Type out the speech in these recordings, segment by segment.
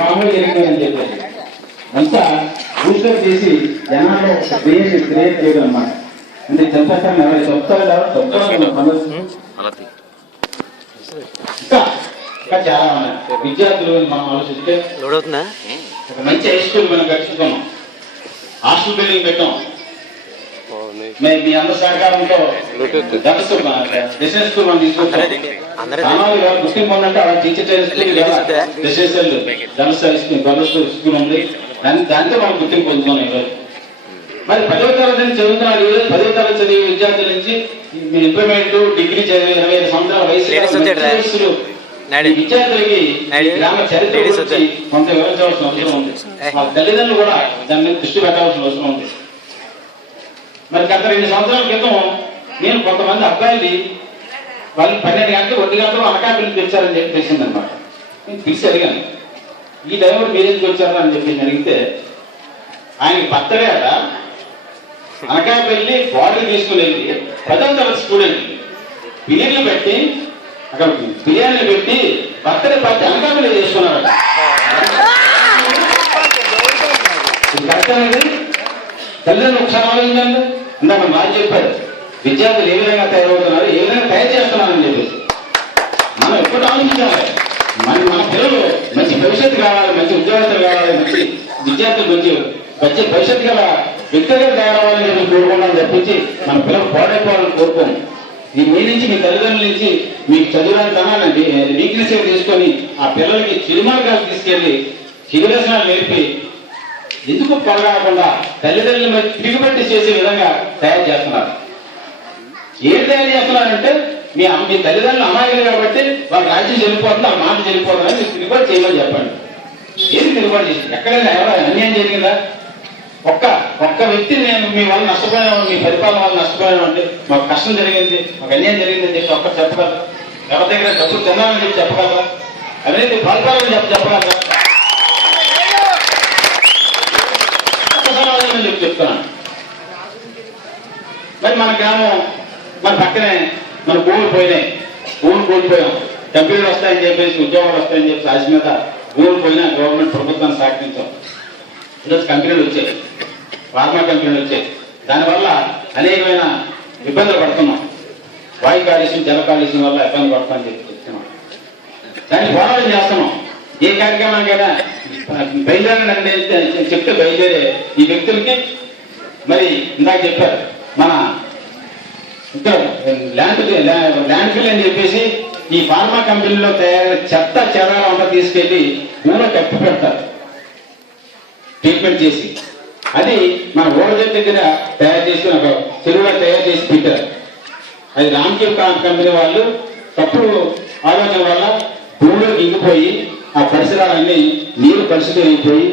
మామూలు జరిగిందని చెప్పేసి అంతా బూస్టర్ చేసి జనాల్లో క్రియేట్ చేయడం అన్నమాట. అంటే చెప్పేస్తాను ఎవరు చెప్తారు ఇంకా ఇంకా చాలా ఉన్నాయి. విద్యార్థులు మనం ఆలోచిస్తే ఒక మంచి హై స్కూల్ మనం కట్టుకున్నాం, హాస్టల్ బిల్డింగ్ పెట్టాం. మీ అందరి సహకారంతో రెసిడెన్స్ స్కూల్ మనం తీసుకొచ్చాం. గుర్తింపు ఉందంటే అలా టీచర్ రెసిడెన్షియల్ గవర్నమెంట్ స్కూల్ ఉంది. దాంతో మనం గుర్తింపు పొందుతున్నాం ఈరోజు. మరి 10వ తరగతి చదువుతున్నారు. ఈరోజు 10వ తరగతి చదివే విద్యార్థుల నుంచి ఇంప్లిమెంట్ డిగ్రీ చదివే 25 సంవత్సరాల వయసు విద్యార్థులకి గ్రామ చరిత్ర గురించి కొంత వివరించవలసిన అవసరం ఉంది. మా తల్లిదండ్రులు కూడా దాని మీద దృష్టి పెట్టాల్సిన అవసరం ఉంది. మరి గత 2 సంవత్సరాల క్రితం నేను కొంతమంది అబ్బాయిలు వాళ్ళు 12 గంటలు 1 గంటలు అనకాపల్లి తెచ్చారని చెప్పి తెలిసిందనమాట. నేను పిలిచి అడిగాను, ఈ డ్రైవర్ మీరెందుకు వచ్చారు అని చెప్పి అడిగితే ఆయనకి బర్త్డే అట, అనకాపల్లి బాడీ తీసుకుని వెళ్ళి 10వ తరగతి స్టూడెంట్ బిర్యానీలు పెట్టి అక్కడ బిర్యానీలు పెట్టి బర్త్డే పార్టీ అనకాపల్లి చేసుకున్నారట. కరెక్ట్. తల్లిదండ్రులు ఒకసారి ఆలోచించండి. ఇందాక బాగా చెప్పారు, విద్యార్థులు ఏ విధంగా తయారవుతున్నారు, ఏ విధంగా తయారు చేస్తున్నారని చెప్పేసి మనం ఎప్పుడు ఆలోచించాలి. మన పిల్లలు మంచి భవిష్యత్తు కావాలి, మంచి ఉద్యోగస్తులు కావాలి, మంచి విద్యార్థులు మంచి భవిష్యత్తు గల వ్యక్తిగా తయారవ్వాలని చెప్పి కోరుకున్నాను తప్పించి మన పిల్లలు పాడైపోవాలని కోరుకోము. మీ నుంచి మీ తల్లిదండ్రుల నుంచి మీకు చదువురాని వీక్నెస్ తీసుకొని ఆ పిల్లలకి చిరుమార్గాలు తీసుకెళ్లి చిరువ్యసనాలు నేర్పి ఎందుకు పొరగాకుండా తల్లిదండ్రులు తిరుగుబట్టి చేసే విధంగా తయారు చేస్తున్నారు. ఏం తయారు చేస్తున్నారంటే మీ తల్లిదండ్రులు అమాయకులు కాబట్టి వాళ్ళ రాజ్యం చెల్లిపోతుంది, ఆ మాట చెల్లిపోతుందని మీరు తిరుగుబాటు చేయమని చెప్పండి. ఏది తిరుగుబాటు చేసి ఎక్కడైనా ఎవరైనా అన్యాయం జరిగిందా? ఒక్క వ్యక్తి నేను మీ వల్ల నష్టపోయాను, మీ పరిపాలన వల్ల నష్టపోయాను అంటే మాకు కష్టం జరిగింది, మాకు అన్యాయం జరిగిందని చెప్పి ఒక్కరు చెప్పగలరా? ఎవరి దగ్గర డబ్బులు తిన్నామని చెప్పి చెప్పగలరా? అవినీతి పరిపాలన చెప్పగలరా? చెప్తున్నాను. మరి మన గ్రామం మన పక్కనే మన భూములు పోయినాయి, భూములు కోల్పోయాం. కంపెనీలు వస్తాయని చెప్పేసి ఉద్యోగాలు వస్తాయని చెప్పి ఆశ మీద భూములు పోయినా గవర్నమెంట్ ప్రభుత్వాన్ని సహకరించాం. ఈరోజు కంపెనీలు వచ్చాయి, ఫార్మా కంపెనీలు వచ్చాయి. దానివల్ల అనేకమైన ఇబ్బందులు పడుతున్నాం. వాయు కాలుష్యం, జల కాలుష్యం వల్ల ఇబ్బంది పడతామని చెప్పి చెప్తున్నాం. దాన్ని పోరాటం చేస్తున్నాం. ఏ కార్యక్రమానికైనా బయలుదేరండి చెప్తే బయలుదేరే ఈ వ్యక్తులకి మరి ఇందాక చెప్పారు మన ల్యాండ్ ఫిల్ అని చెప్పేసి ఈ ఫార్మా కంపెనీలో తయారైన చెత్త చెదారం అంతా తీసుకెళ్లి భూమిలో కప్పి పెడతారు ట్రీట్మెంట్ చేసి. అది మన ఓడజెట్ దగ్గర తయారు చేసుకుని ఒక చెరువులో తయారు చేసి పెట్టారు. అది రామ్కేవ్ కంపెనీ వాళ్ళు తప్పుడు ఆలోచన వల్ల భూమిలో ఇంగిపోయి ఆ పరిసరాలన్నీ నీరు కలుషితం అయిపోయి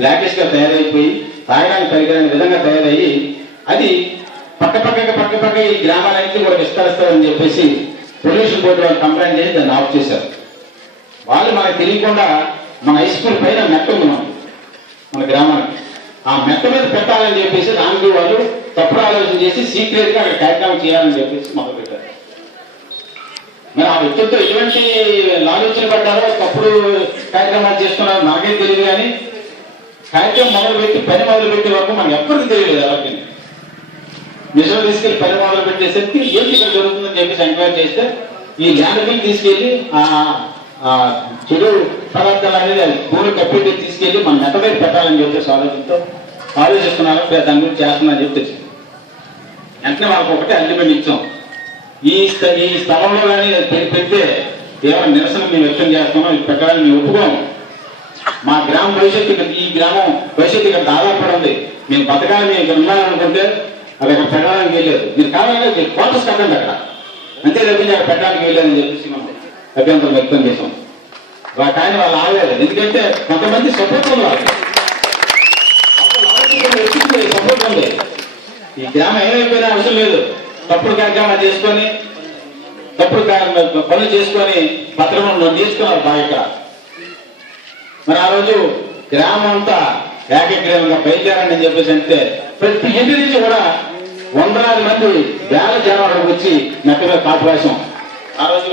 బ్లాకిష్ గా తయారైపోయి తాగడానికి పనికిరాని విధంగా తయారయ్యి అది పక్క ఈ గ్రామాలన్నింటినీ కూడా విస్తరిస్తారని చెప్పేసి పొల్యూషన్ బోర్డు వాళ్ళు కంప్లైంట్ చేసి దాన్ని ఆఫ్ చేశారు. వాళ్ళు మనకు తెలియకుండా మన హై స్కూల్ పైన మెట్ట ఉంది మన గ్రామానికి, ఆ మెట్ట మీద పెట్టాలని చెప్పేసి దానికి వాళ్ళు తప్పుడు ఆలోచన చేసి సీక్రెట్ గా అక్కడ కార్యక్రమం చేయాలని చెప్పేసి మొదలు పెట్టారు. మరి ఆ వ్యక్తులతో ఎటువంటి ఆలోచన పడ్డారో తప్పుడు కార్యక్రమాలు చేస్తున్నారో మనకే తెలియదు. కానీ కార్యక్రమం పని మొదలుపెట్టే వరకు మనకు ఎప్పటికీ తెలియలేదు. ఎవరికి నిజం తీసుకెళ్లి పని మొదలు పెట్టేసరికి ఏంటి ఇక్కడ జరుగుతుందని చెప్పేసి ఎంక్వైరీ చేస్తే ఈ ల్యాండ్ బిల్ తీసుకెళ్లి ఆ చెడు పదార్థాలు అనేది భూమి కప్పెట్టి తీసుకెళ్లి మన మెట్ట మీద పెట్టాలని చెప్పేసి ఆలోచిస్తున్నారు. దాని గురించి చేస్తున్నారని చెప్పి తెలిసింది. వెంటనే వాళ్ళకి ఒకటే అగ్రిమెంట్ ఇచ్చాం, ఈ స్థలంలో కానీ పెడితే ఏమైనా నిరసన మేము వ్యక్తం చేస్తున్నాం, ఇది పెట్టాలని మేము ఒప్పుకోము. మా గ్రామ భవిష్యత్తు ఈ గ్రామం భవిష్యత్తు ఇక్కడ ఆధారపడి ఉంది. మేము బతకాలని ఇక్కడ ఉండాలనుకుంటే అది అక్కడ పెట్టడానికి వెళ్ళలేదు. మీరు కావాలంటే క్వార్టర్స్ కట్టండి అక్కడ, అంతే తప్పించి అక్కడ పెట్టడానికి వెళ్ళలేదని చెప్పేసి మనం అభ్యంతరం వ్యక్తం చేసాం. కానీ వాళ్ళు ఆగలేదు. ఎందుకంటే కొంతమంది సపోర్ట్ ఉంది, వాళ్ళు సపోర్ట్ ఉంది. ఈ గ్రామం ఏమైపోయినా అవసరం లేదు, తప్పుడు కార్యక్రమాలు చేసుకొని తప్పుడు పనులు చేసుకొని పత్రం తీసుకున్నారు బాగా ఇక్కడ. మరి ఆ రోజు గ్రామం అంతా ఏకగ్రీవంగా బయలుదేరండి అని చెప్పేసి అంటే ప్రతి ఇంటి నుంచి కూడా వందలాది మంది వేల జనాలకు వచ్చి మెట్ట మీద కాపురాశం. ఆ రోజు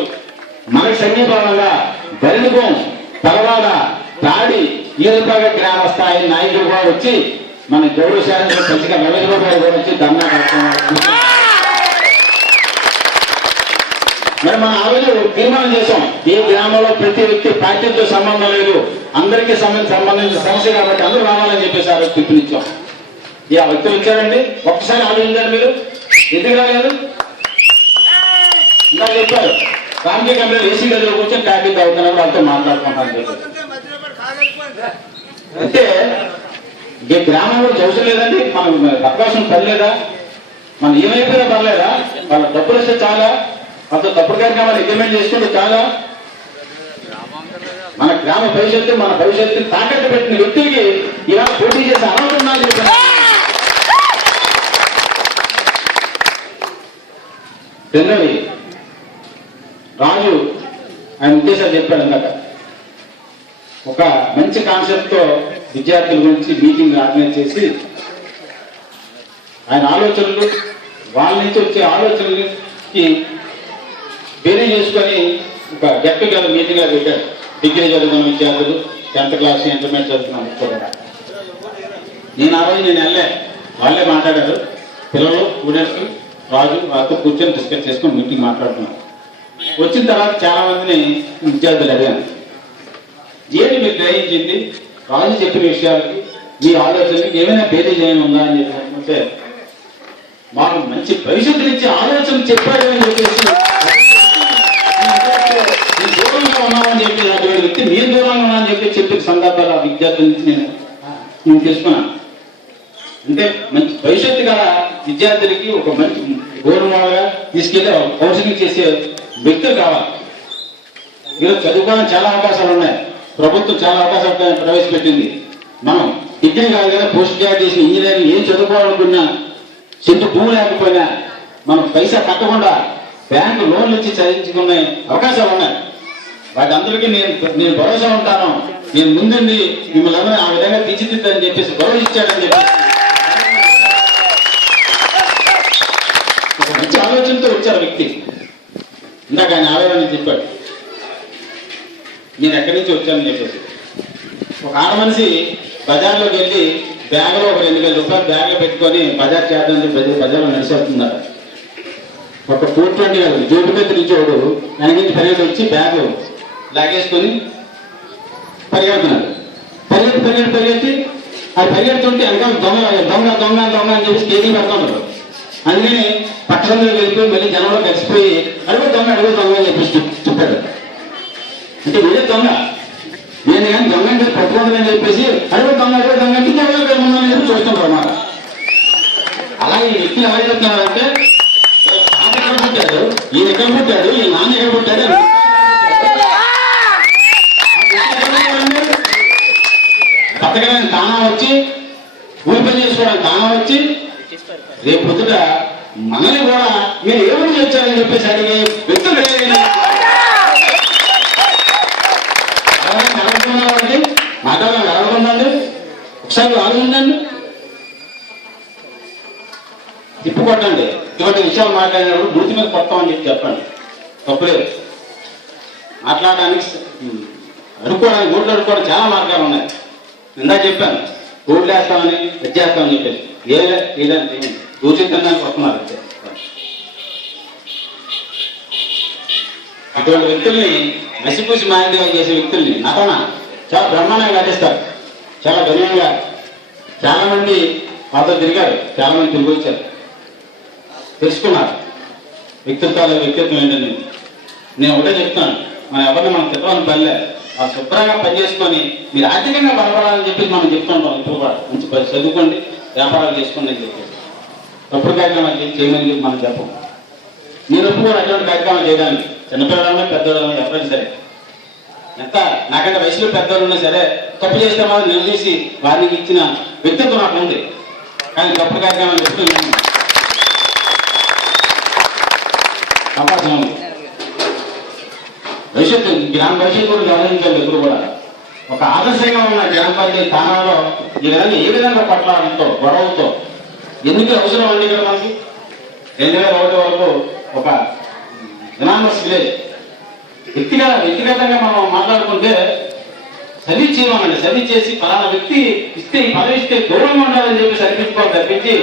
మనకి సమీపంగా బరినిగోం, తలవాడ, ఈరపాగ గ్రామ స్థాయి నాయకులు కూడా వచ్చి మన గౌరవ శాసన మంచిగా నరేంద్ర గారు కూడా వచ్చి ధర్నా మరి మనం ఆ రోజు తీర్మానం చేశాం, ఈ గ్రామంలో ప్రతి వ్యక్తి పార్టీతో సంబంధం లేదు, అందరికీ సంబంధించిన సమస్య కాబట్టి అందరూ రావాలని చెప్పేసి ఆ రోజు పిలుపునిచ్చాం. ఆ వ్యక్తులు వచ్చారండి, ఒక్కసారి ఆలోచించారు మీరు, ఎందుకు రాలేదు? ఇలా చెప్పారు, రాజకీయ కంపెనీలు ఏసీ గదిలో కూర్చొని కాఫీ తాగుతున్నారు, వాళ్ళతో మాట్లాడుకుంటాను చెప్పారు. అంటే ఈ గ్రామంలో చౌసం లేదండి, మనం అవకాశం పర్లేదా, మనం ఏమైపోయినా పర్లేదా, వాళ్ళ డబ్బులు వస్తే చాలా, వాళ్ళతో తప్పుడు కార్యక్రమాలు ఇంప్లిమెంట్ చేసుకుంటే చాలా. మన గ్రామ భవిష్యత్తు, మన భవిష్యత్తు తాకట్టు పెట్టిన వ్యక్తికి ఇలా పోటీ చేసే అర్హత ఉండాలి. రెండవి రాజు ఆయన ఉద్దేశాలు చెప్పాడు ఇందాక, ఒక మంచి కాన్సెప్ట్ తో విద్యార్థుల గురించి మీటింగ్ ఆర్గనైజ్ చేసి ఆయన ఆలోచనలు, వాళ్ళ నుంచి వచ్చే ఆలోచనలకి వేరే చేసుకొని ఒక గెట్ టుగెదర్ మీటింగ్ గా పెట్టారు. డిగ్రీ చదువుకున్న విద్యార్థులు, 10th క్లాస్ ఇంటర్మీడియట్ చదువుతున్న నేను ఆ రోజు వెళ్ళే వాళ్ళే మాట్లాడారు, పిల్లలు స్టూడెంట్స్ రాజు వాళ్ళతో కూర్చొని డిస్కస్ చేసుకొని మీటింగ్ మాట్లాడుతున్నాను. వచ్చిన తర్వాత చాలా మందిని విద్యార్థులు అడిగాను, ఏంటి మీరు గ్రహించింది రాజు చెప్పిన విషయాలకి మీ ఆలోచనకి ఏమైనా భేదీ చేయని ఉందా అని చెప్పి, మాకు మంచి భవిష్యత్తునిచ్చే ఆలోచన చెప్పాడని చెప్పేసి దూరంగా ఉన్నామని చెప్పి అటువంటి వ్యక్తి మీరు దూరంగా ఉన్నామని చెప్పి చెప్పిన సందర్భాలు ఆ విద్యార్థుల నుంచి నేను తెలుసుకున్నాను. అంటే మంచి భవిష్యత్తు గల విద్యార్థులకి ఒక మంచి గౌరవంగా తీసుకెళ్లి కౌన్సిలింగ్ చేసే వ్యక్తులు కావాలి. ఈరోజు చదువుకోవడానికి చాలా అవకాశాలు ఉన్నాయి, ప్రభుత్వం చాలా అవకాశాలు ప్రవేశపెట్టింది. మనం డిగ్రీ కాదు కదా, పోస్ట్ గ్రాడ్యుయేషన్ ఇంజనీరింగ్ ఏం చదువుకోవాలనుకున్నా, చెట్టు భూమి లేకపోయినా మనం పైసా కట్టకుండా బ్యాంకు లోన్లు ఇచ్చి చదివించుకునే అవకాశాలు ఉన్నాయి. వాటి అందరికీ నేను భరోసా ఉంటాను, నేను ముందుండి మిమ్మల్ని ఆ విధంగా తీర్చిదిద్దని చెప్పేసి గౌరవ ఇచ్చాడని చెప్పేసి ఒక మంచి ఆలోచనతో వచ్చారు వ్యక్తి. ఇందాక ఆయన ఆవేదన చెప్పాడు, నేను ఎక్కడి నుంచి వచ్చానని చెప్పేసి. ఒక ఆడ మనిషి బజార్లోకి వెళ్ళి బ్యాగ్లో ఒక 2,000 రూపాయలు బ్యాగ్లో పెట్టుకొని బజార్ చేద్దామని చెప్పి బజార్లో నడిచేస్తుందట. ఒక 420 కాదు, జోబు పెద్ద నుంచోడు ఆయన నుంచి పరిగెత్తి బ్యాగ్ లాగేసుకొని పరిగెడుతున్నాడు. పరిగెత్తి అది పరిగెడుతుంటే వెనకాల దొంగ దొంగ దొంగ దొంగ అని చెప్పి కేజీ పెడుతున్నాడు. అందుకని పట్టణంలోకి వెళ్ళిపోయి మళ్ళీ జనంలో కలిసిపోయి అడుగు దొంగ అని చెప్పేసి చెప్పాడు. అంటే వీడే దొంగ, నేను కానీ దొంగ అంటే పట్టుకోదని చెప్పేసి అడుగు దొంగ అంటే దొంగ ఉందని చెప్పి చూస్తుంటారు అన్నమాట. అలాగే ఈ వ్యక్తులు ఎలా చెప్తున్నారంటే, పాప ఎక్కడ పుట్టాడు, ఈయన ఎక్కడ పుట్టాడు, ఈ నాన్న ఎక్కడ పుట్టాడు, బతకడానికి తానా వచ్చి, ఊరి పని చేసుకోవడానికి తానా వచ్చి, రేపు పొద్దుట మనల్ని కూడా మీరు ఏమని వచ్చారని చెప్పేసి అడిగే వ్యక్తులు అడగకున్నారండి, మాట్లాడాలని అడగకుందండి, ఒకసారి ఆలోచించండి, తిప్పుకొట్టండి. ఇటువంటి విషయాలు మాట్లాడినప్పుడు గుర్తు మీద కొడతామని చెప్పి చెప్పండి, తప్పులేదు. మాట్లాడడానికి అడుక్కోవడానికి ఓట్లు అడుక్కోవడం చాలా మార్గాలు ఉన్నాయి. ఇందాక చెప్పాను, ఓట్లు వేస్తామని చేస్తామని చెప్పేసి ఏదంటే దూషించడానికి వస్తున్నారు. అటువంటి వ్యక్తుల్ని మసిపూసి మాయంగా చేసే వ్యక్తుల్ని నటన చాలా బ్రహ్మాండంగా నటిస్తారు, చాలా గణనీయంగా. చాలా మంది మాతో తిరిగారు, చాలా మంది తిరిగి వచ్చారు, తెలుసుకున్నారు వ్యక్తిత్వం ఏంటని. నేను ఒకటే చెప్తాను, మన ఎవరిని మనం తిట్టమని పనిలే, ఆ శుభ్రంగా పనిచేసుకొని మీరు ఆర్థికంగా బలపడాలని చెప్పి మనం చెప్తుంటాం. ఇప్పుడు కూడా మంచి చదువుకోండి, వ్యాపారాలు చేసుకోండి అని చెప్పేసి తప్పుడు కార్యక్రమాలు చేయమని చెప్పి మనం చెప్పం. నేను కూడా అటువంటి కార్యక్రమాలు చేయడానికి చిన్నపిల్లలమే పెద్దవాళ్ళమే ఎవరైనా సరే, ఎంత నాకంటే వయసులో పెద్దవాళ్ళు ఉన్నా సరే తప్పు చేస్తే మాత్రం నిలదీసి వారికి ఇచ్చిన వ్యక్తిత్వం నాకు ఉంది. కానీ తప్పుడు కార్యక్రమాలు చెప్తున్నాను అవకాశం ఉంది. భవిష్యత్తు గ్రామ భవిష్యత్తు కూడా గమనించాలి. ఎప్పుడు కూడా ఒక ఆదర్శంగా ఉన్న గ్రామ పంచాయతీ స్థానాల్లో ఈ విధంగా ఏ విధంగా పట్లాడంతో గొడవలతో ఎందుకు అవసరం అండి? ఇక్కడ మనకి 2001 వరకు ఒక వినామస్ విలేజ్ వ్యక్తిగతంగా మనం మాట్లాడుకుంటే సర్వీ చేయమనండి. సర్వీ చేసి ఫలానా వ్యక్తి ఇస్తే ఈ పదవి ఇస్తే గౌరవంగా ఉండాలని చెప్పి సరిపించుకోవాలి తప్పించి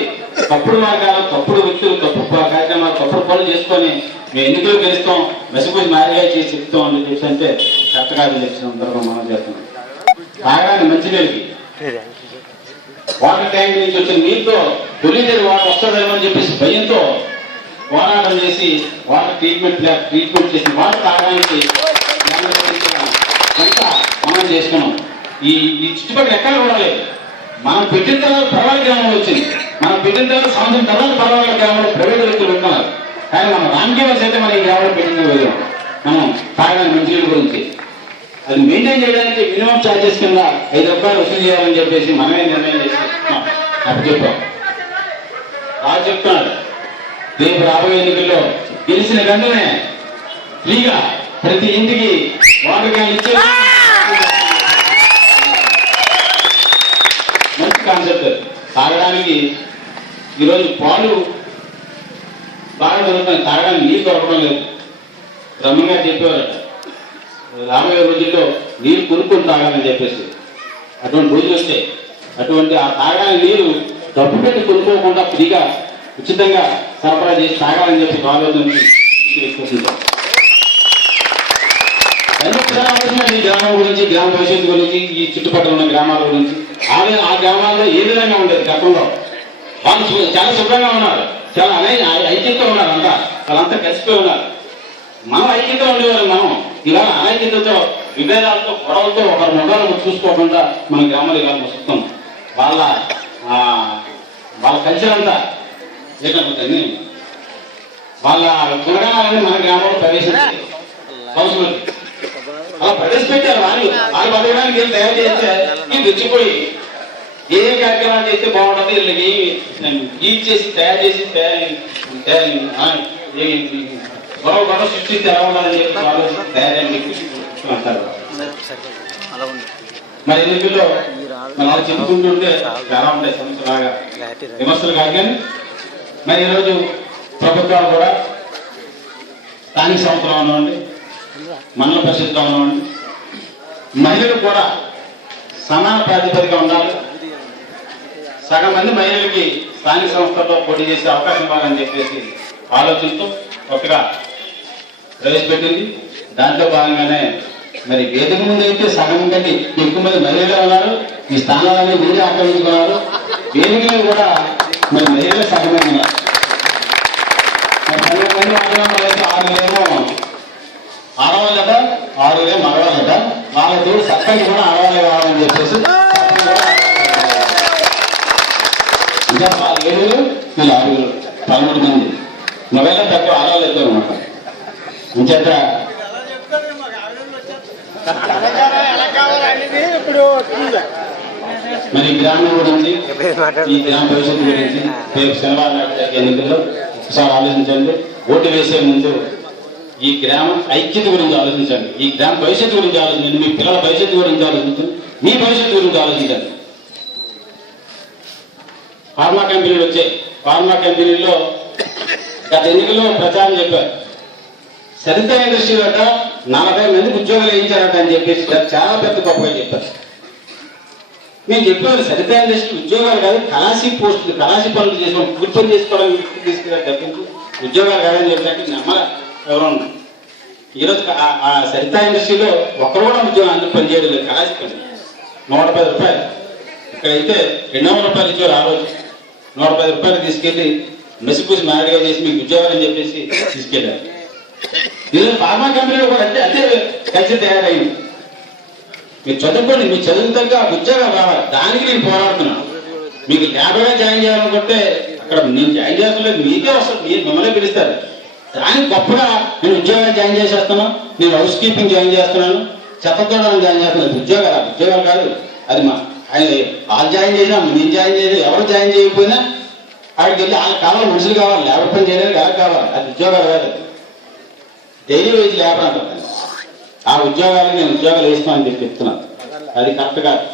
తప్పుడు మార్గాలు, తప్పుడు వ్యక్తులు, తప్పుడు కార్యక్రమాలు, తప్పుడు పనులు చేసుకొని మేము ఎన్నికలు గెలుస్తాం, మెసపోయి మారిగా చేసి చెప్తాం అని చెప్పి అంటే కరెక్ట్ కాదని చెప్పి సందర్భం మనం చేస్తున్నాం. తాగడానికి మంచినీళ్ళకి వాటర్ ట్యాంక్ నుంచి వచ్చిన నీరుతో పొల్యూటెడ్ వాటర్ వస్తుందేమో అని చెప్పేసి భయంతో పోరాటం చేసి వాటర్ ట్రీట్మెంట్ చేసి వాటర్ తాగడానికి అంతా మనం చేసుకున్నాం. ఈ చుట్టుపక్కల ఎక్కడ కూడా లేదు. మనం పెట్టిన తర్వాత పర్వాల గ్రామంలో వచ్చింది. మనం పెట్టిన తర్వాత సంవత్సరం తర్వాత పర్వాల గ్రామంలో ప్రైవేట్ వ్యక్తులు ఉంటున్నారు. కానీ మనం రాంకేవర్స్ అయితే మనం ఈ గ్రామంలో పెట్టింది వెళ్ళాం. మనం తాగడానికి మంచినీళ్ళ గురించి అది మెయింటైన్ చేయడానికి మినిమం ఛార్జెస్ కింద ₹5 వసూలు చేయాలని చెప్పేసి మనమే నిర్ణయం చేసుకుంటున్నాం. అప్పుడు చెప్పాం. రాజు చెప్తున్నాడు రేపు రాబోయే ఎన్నికల్లో గెలిచిన వెంటనే ఫ్రీగా ప్రతి ఇంటికి వాటర్ క్యాన్ ఇచ్చే మంచి కాన్సెప్ట్. తాగడానికి ఈరోజు పాలు బాగా దొరుకుతాయి, తాగడానికి నీరు దొరకడం లేదు. బ్రహ్మంగా చెప్పేవారట రాబోయే రోజుల్లో నీరు కొనుక్కొని తాగాలని చెప్పేసి. అటువంటి రోజులు వస్తే అటువంటి ఆ తాగడానికి నీరు డబ్బు పెట్టి కొనుక్కోకుండా ఫ్రీగా ఉచితంగా సరఫరా చేసి తాగాలని చెప్పి ఆలోచన తీసుకుంటాం. ఈ గ్రామం గురించి, గ్రామ భవిష్యత్తు గురించి, ఈ చుట్టుపక్కల ఉన్న గ్రామాల గురించి, ఆ గ్రామాల్లో ఏ విధంగా ఉండేది గతంలో. వాళ్ళు చాలా శుభ్రంగా ఉన్నారు, చాలా ఐక్యతతో ఉన్నారు, వాళ్ళంతా కలిసిపోయి ఉన్నారు. మనం ఐక్యతతో ఉండేవారు. మనం ఇలా అనైక్యతతో, విభేదాలతో, గొడవలతో ఒకరి మొదలు చూసుకోకుండా మన గ్రామాలు ఇలా వస్తున్నాం. వాళ్ళ కల్చర్ అంతా లేకపోతే వాళ్ళ గుణగానాలని మన గ్రామంలో ప్రవేశించారు. సంస్కృతి అలా ప్రవేశపెట్టారు. వాళ్ళు బతకడానికి ఏం తయారు చేస్తే వీళ్ళు వచ్చిపోయి ఏ కార్యక్రమాలు చేస్తే బాగుంటుంది, వీళ్ళకి ఈడ్ చేసి తయారు చేసి గొడవ సృష్టిస్తే ఎలా ఉండాలని చెప్పి తయారని అంటారు. మరి ఎన్నికల్లో మనం అలా చెప్పుకుంటుంటే చాలా ఉంటాయి సమస్యలాగా విమర్శలు కాదు. కానీ మరి ఈరోజు ప్రభుత్వాలు కూడా స్థానిక సంస్థలు ఉన్నామండి, మండల పరిషత్లో ఉన్నామండి, మహిళలు కూడా సమాన ప్రాతిపదిక ఉండాలి. సగం మంది మహిళలకి స్థానిక సంస్థల్లో పోటీ చేసే అవకాశం ఇవ్వాలని చెప్పేసి ఆలోచనతో కొత్తగా ప్రవేశపెట్టింది. దాంట్లో భాగంగానే మరి వేదిక ముందు అయితే సగం కంటే ఎక్కువ మంది మహిళలు ఉన్నారు. ఈ స్థానాలన్నీ ముందే ఆక్రమించుకున్నారు. వేదికలు కూడా మరి మహిళలు సగమే ఉన్నారు. 12 మంది ఆడవాళ్ళు అయితే 6 ఆడవాళ్ళట, 6 మగవాళ్ళట. వాళ్ళతో సర్పంచ్ కూడా ఆడవాళ్ళే కావాలని చెప్పేసి ఇంకా 7 వీళ్ళు 6 13 మంది మగవాళ్ళ తక్కువ, ఆడవాళ్ళు ఎక్కువ అనమాట. ఇంచేత మరి గ్రామం గురించి, ఈ గ్రామ భవిష్యత్తు గురించి రేపు శనివారం నాటి ఎన్నికల్లో ఒకసారి ఆలోచించండి. ఓటు వేసే ముందు ఈ గ్రామ ఐక్యత గురించి ఆలోచించండి, ఈ గ్రామ భవిష్యత్తు గురించి ఆలోచించండి, మీ పిల్లల భవిష్యత్తు గురించి ఆలోచించండి, మీ భవిష్యత్తు గురించి ఆలోచించండి. ఫార్మా కంపెనీలు వచ్చాయి. ఫార్మా కంపెనీల్లో గత ఎన్నికల్లో ప్రచారం చెప్పారు. సరిత ఇండస్ట్రీ అట 40 మందికి ఉద్యోగాలు వేయించారట అని చెప్పేసి చాలా పెద్ద గొప్పగా చెప్పారు. నేను చెప్పాను సరిత ఇండస్ట్రీ ఉద్యోగాలు కాదు, కళాశీ పోస్టులు, కళాశీ పనులు చేసుకోవడం, కూర్చొని చేసుకోవడానికి తీసుకురా తప్పించి ఉద్యోగాలు కాదని చెప్పినట్టు నమ్మల ఎవరో. ఈరోజు ఆ సరిత ఇండస్ట్రీలో ఒక్కరు కూడా ఉద్యోగం అందరూ పనిచేయడం లేదు. కళాశీ పని ₹110. ఇక్కడైతే ₹200 ఇచ్చారు. ఆ రోజు ₹110 తీసుకెళ్లి మెసిపూసి మాదిరిగా చేసి మీకు ఉద్యోగాలు అని చెప్పేసి తీసుకెళ్ళారు. ఈరోజు ఫార్మా కంపెనీలో కూడా అంతే కలిసి తయారైంది. మీరు చదువుకోండి, మీ చదువు తగ్గ ఉద్యోగాలు రావాలి. దానికి నేను పోరాడుతున్నాను. మీకు ల్యాబ్గా జాయిన్ చేయాలనుకుంటే అక్కడ నేను జాయిన్ చేస్తలేదు, మీకే వస్తుంది, మీరు మిమ్మల్ని పిలుస్తారు. దానికి గొప్పగా నేను ఉద్యోగాలు జాయిన్ చేసేస్తున్నాను, నేను హౌస్ కీపింగ్ జాయిన్ చేస్తున్నాను, చెత్తతోడని జాయిన్ చేస్తున్నాను. ఉద్యోగాలు కాదు. అది వాళ్ళు జాయిన్ చేసినా నేను జాయిన్ చేసి ఎవరు జాయిన్ చేయకపోయినా అక్కడికి వెళ్ళి వాళ్ళకి కావాలి, మనుషులు కావాలి, లేబర్ పని చేయడానికి వాళ్ళకి కావాలి. అది ఉద్యోగాలు కాదు, డైలీ వేజ్ లేబర్ అంటారు. ఆ ఉద్యోగాలు నేను ఉద్యోగాలు వేస్తానని చెప్పి చెప్తున్నాను. అది కరెక్ట్ కాదు.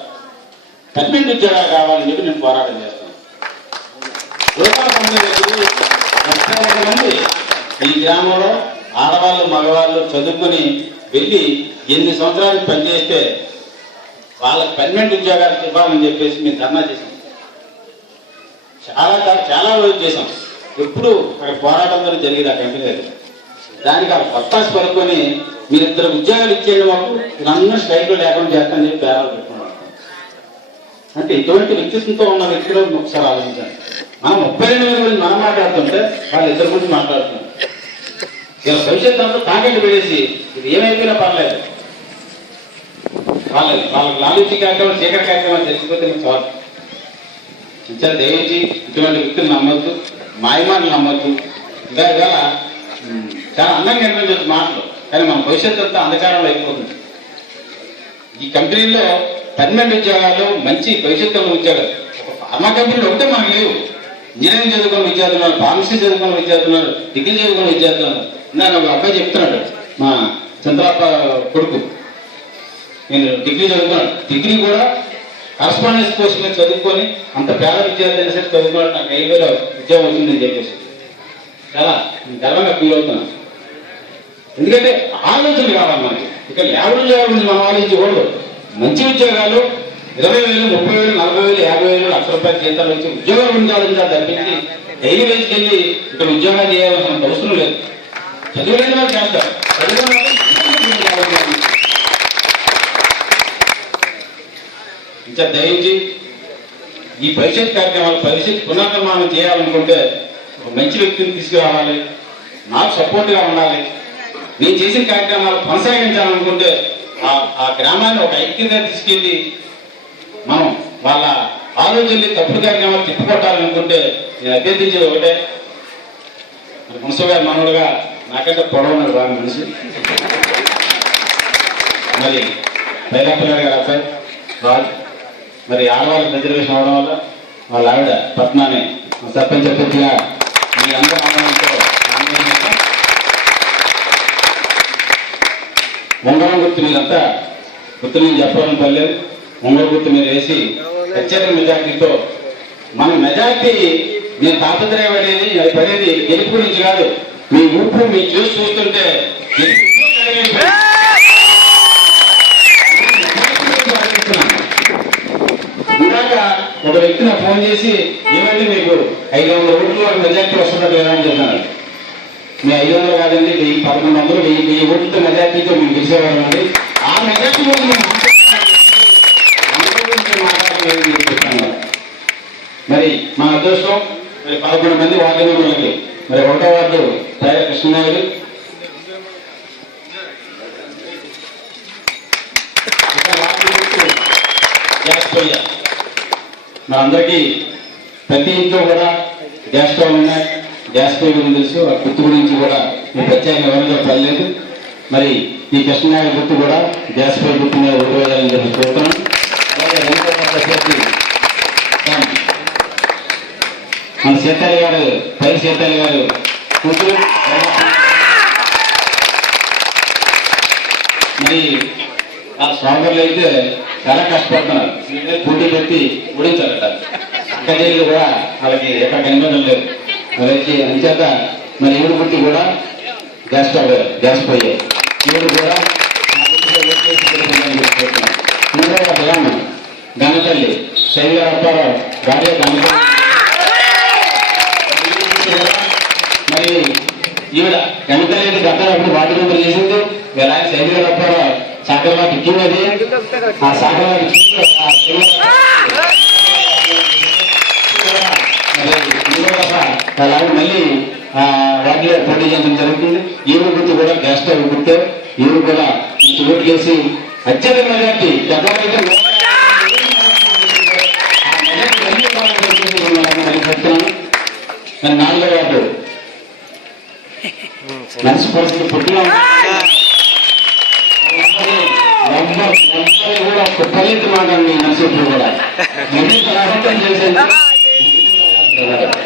పర్మనెంట్ ఉద్యోగాలు కావాలని చెప్పి నేను పోరాటం చేస్తాను. 30 మంది ఈ గ్రామంలో ఆడవాళ్ళు మగవాళ్ళు చదువుకుని వెళ్ళి 8 సంవత్సరాలకు పనిచేస్తే వాళ్ళకి పర్మనెంట్ ఉద్యోగాలు ఇవ్వాలని చెప్పేసి మేము ధర్నా చేసాం. చాలా రోజులు చేసాం. ఎప్పుడు అక్కడ పోరాటం ద్వారా జరిగేది ఆ కంపెనీ దగ్గర. దానికి ఆ పత్తాసు పడుకొని మీరిద్దరు ఉద్యోగాలు ఇచ్చేయండి మాకు, వీళ్ళందరూ స్ట్రైక్లో లేకుండా చేస్తానని చెప్పి బేరాలు పెట్టుకున్నాడు. అంటే ఇటువంటి వ్యక్తిత్వంతో ఉన్న వ్యక్తులు ఒకసారి ఆలోచించాలి. మనం 32 మంది మనం మాట్లాడుతుంటే వాళ్ళు ఇద్దరు గురించి మాట్లాడుతున్నారు. ఇలా భవిష్యత్తు అంతా తాకట్టు పెడేసి ఇది ఏమైపోయినా పర్లేదు, వాళ్ళకి లాలూచి కార్యక్రమాలు చీకటి కార్యక్రమాలు తెలిసిపోతే చాలు. ఇంకా దయచేసి ఇటువంటి వ్యక్తులు నమ్మద్దు, మాయమాటలు నమ్మద్దు. ఇంకా ఇవాళ చాలా అందంగా అనిపించవచ్చు మాటలు, కానీ మన భవిష్యత్తు అంతా అంధకారంలో అయిపోతుంది. ఈ కంపెనీలో పర్మనెంట్ ఉద్యోగాలు, మంచి భవిష్యత్తులో ఉద్యోగాలు ఒక ఫార్మా కంపెనీలు ఒకటే మనకు లేవు. ఇంజనీరింగ్ చదువుకున్న విద్యార్థులు, ఫార్మసీ చదువుకున్న విద్యార్థులు, డిగ్రీ చదువుకున్న విద్యార్థులు. నేను ఒక అబ్బాయి చెప్తున్నాడు, మా చంద్రప్ప కొడుకు, నేను డిగ్రీ చదువుకున్నాను. డిగ్రీ కూడా కరస్పాండెన్స్ కోర్సు మీద చదువుకొని అంత పేద విద్యార్థి అయినా సరే చదువుకున్నాడు. నాకు 5,000 ఉద్యోగం వచ్చిందని చెప్పేసి చాలా గర్వంగా ఫీల్ అవుతున్నాను. ఎందుకంటే ఆలోచనలు కావాలి మనకి. ఇక్కడ లేబర్ ఉద్యోగాల గురించి మనం ఆలోచించకూడదు. మంచి ఉద్యోగాలు 20,000, 30,000, 40,000, 50,000, ₹1,00,000 జీతాలు వచ్చి ఉద్యోగాలు ఉండాలని తప్పించి డైలీ వేజ్కి వెళ్ళి ఇక్కడ ఉద్యోగాలు చేయాల్సిన అవసరం లేదు. చదువులేని వాళ్ళు చేస్తారు. ఇంకా దయించి ఈ భవిష్యత్ కార్యక్రమాలు, భవిష్యత్ పునర్నిర్మాణం చేయాలనుకుంటే ఒక మంచి వ్యక్తిని తీసుకురావాలి, నాకు సపోర్ట్గా ఉండాలి. నేను చేసిన కార్యక్రమాలు కొనసాగించాలనుకుంటే ఆ గ్రామాన్ని ఒక ఐక్యంగా తీసుకెళ్ళి మనం వాళ్ళ ఆలోచనలు తప్పుడు కార్యక్రమాలు తిప్పుకొట్టాలనుకుంటే నేను అభ్యర్థించేది ఒకటే, మున్సిపల్ గారి మనవుడుగా నాకంటే పొడవున్నాడు బాగా మనిషి. మరి భైరప్ప గారి అబ్బాయి రాజు, మరి ఆడవాళ్ళకి రిజర్వేషన్ అవడం వల్ల వాళ్ళ ఆవిడ పద్మాని సర్పంచ్ అభ్యర్థిగా మీ అందరూ ఆనందంతో ఉంగరం గుర్తు మీరంతా గుర్తు నేను చెప్పాలని పర్లేదు. ఉంగరం గుర్తు మీరు వేసి ఖచ్చితంగా మెజార్టీతో మన మెజార్టీ నేను తాపత్రయపడేది అది పడేది గెలుపు గురించి కాదు. మీ ఊపు మీ చూస్తుంటే ఇందాక ఒక వ్యక్తి నాకు ఫోన్ చేసి ఏమంటే మీకు 500 ఓట్లు మెజార్టీ వస్తున్నట్టు లేదా అని చెప్పాను. మీ 500 కాదండి, 1,100, 1000 ఓట్లతో మెజార్టీతో మీకు గెలిచేవాళ్ళండి. ఆ మెజార్టీ చెప్పాను. మరి మా అదృష్టం మరి 11 మంది వార్డు మెంబర్లకి మరి 1వ వార్డు పేద కృష్ణనాయుడు, గ్యాస్ పొయ్య. మా అందరికీ ప్రతి ఇంట్లో కూడా గ్యాస్ స్టవ్ ఉన్నాయి. గ్యాస్ పొయ్యి గురించి తెలుసు. ఆ గుర్తు గురించి కూడా మీ ప్రత్యేక వివరంగా పర్లేదు. మరి ఈ కృష్ణనాయుడు గుర్తు కూడా గ్యాస్ పొయ్యి గుర్తు మీద ఓటు వేయాలని చెప్పి కోరుతున్నాను. అలాగే 2వ అభ్యర్థి మన సీతాలి గారు, పై సీతాలి గారు కూతురు. మరి ఆ సోదరులు అయితే చాలా కష్టపడుతున్నారు. పోటీ పెట్టి ఓడించారట. అక్కజీలు కూడా వాళ్ళకి ఎక్కడ కనిపించడం లేదు. వాళ్ళకి అంచేత మరి ఈవిడ గుట్టి కూడా గ్యాస్ పోయాయి. ఈవిడ కూడా గణతల్లి శైలి అప్పారావు భార్య గణతల్లి. మరి ఈవిడ గణతల్లి గద్దరప్పుడు వాటి ముందు చేసింది. ఎలా శైలి అప్పారావు సాగర్వాటి ఇచ్చినది. ఆ సాగర్వాటి అలాగే మళ్ళీ వాటిలో పోటీ చేయడం జరుగుతుంది. ఈవిడ గుర్తు కూడా గ్యాస్ స్టవ్ గుర్తు. ఈవిడ కూడా ఓట్లు వేసి అత్యధిక మెజార్టీ చెప్తాను. 4వ వార్డు నర్సు పరిస్థితి పుట్టిన కూడా ఫలిత మాటండి. నర్సులు కూడా ఎంత చేసేది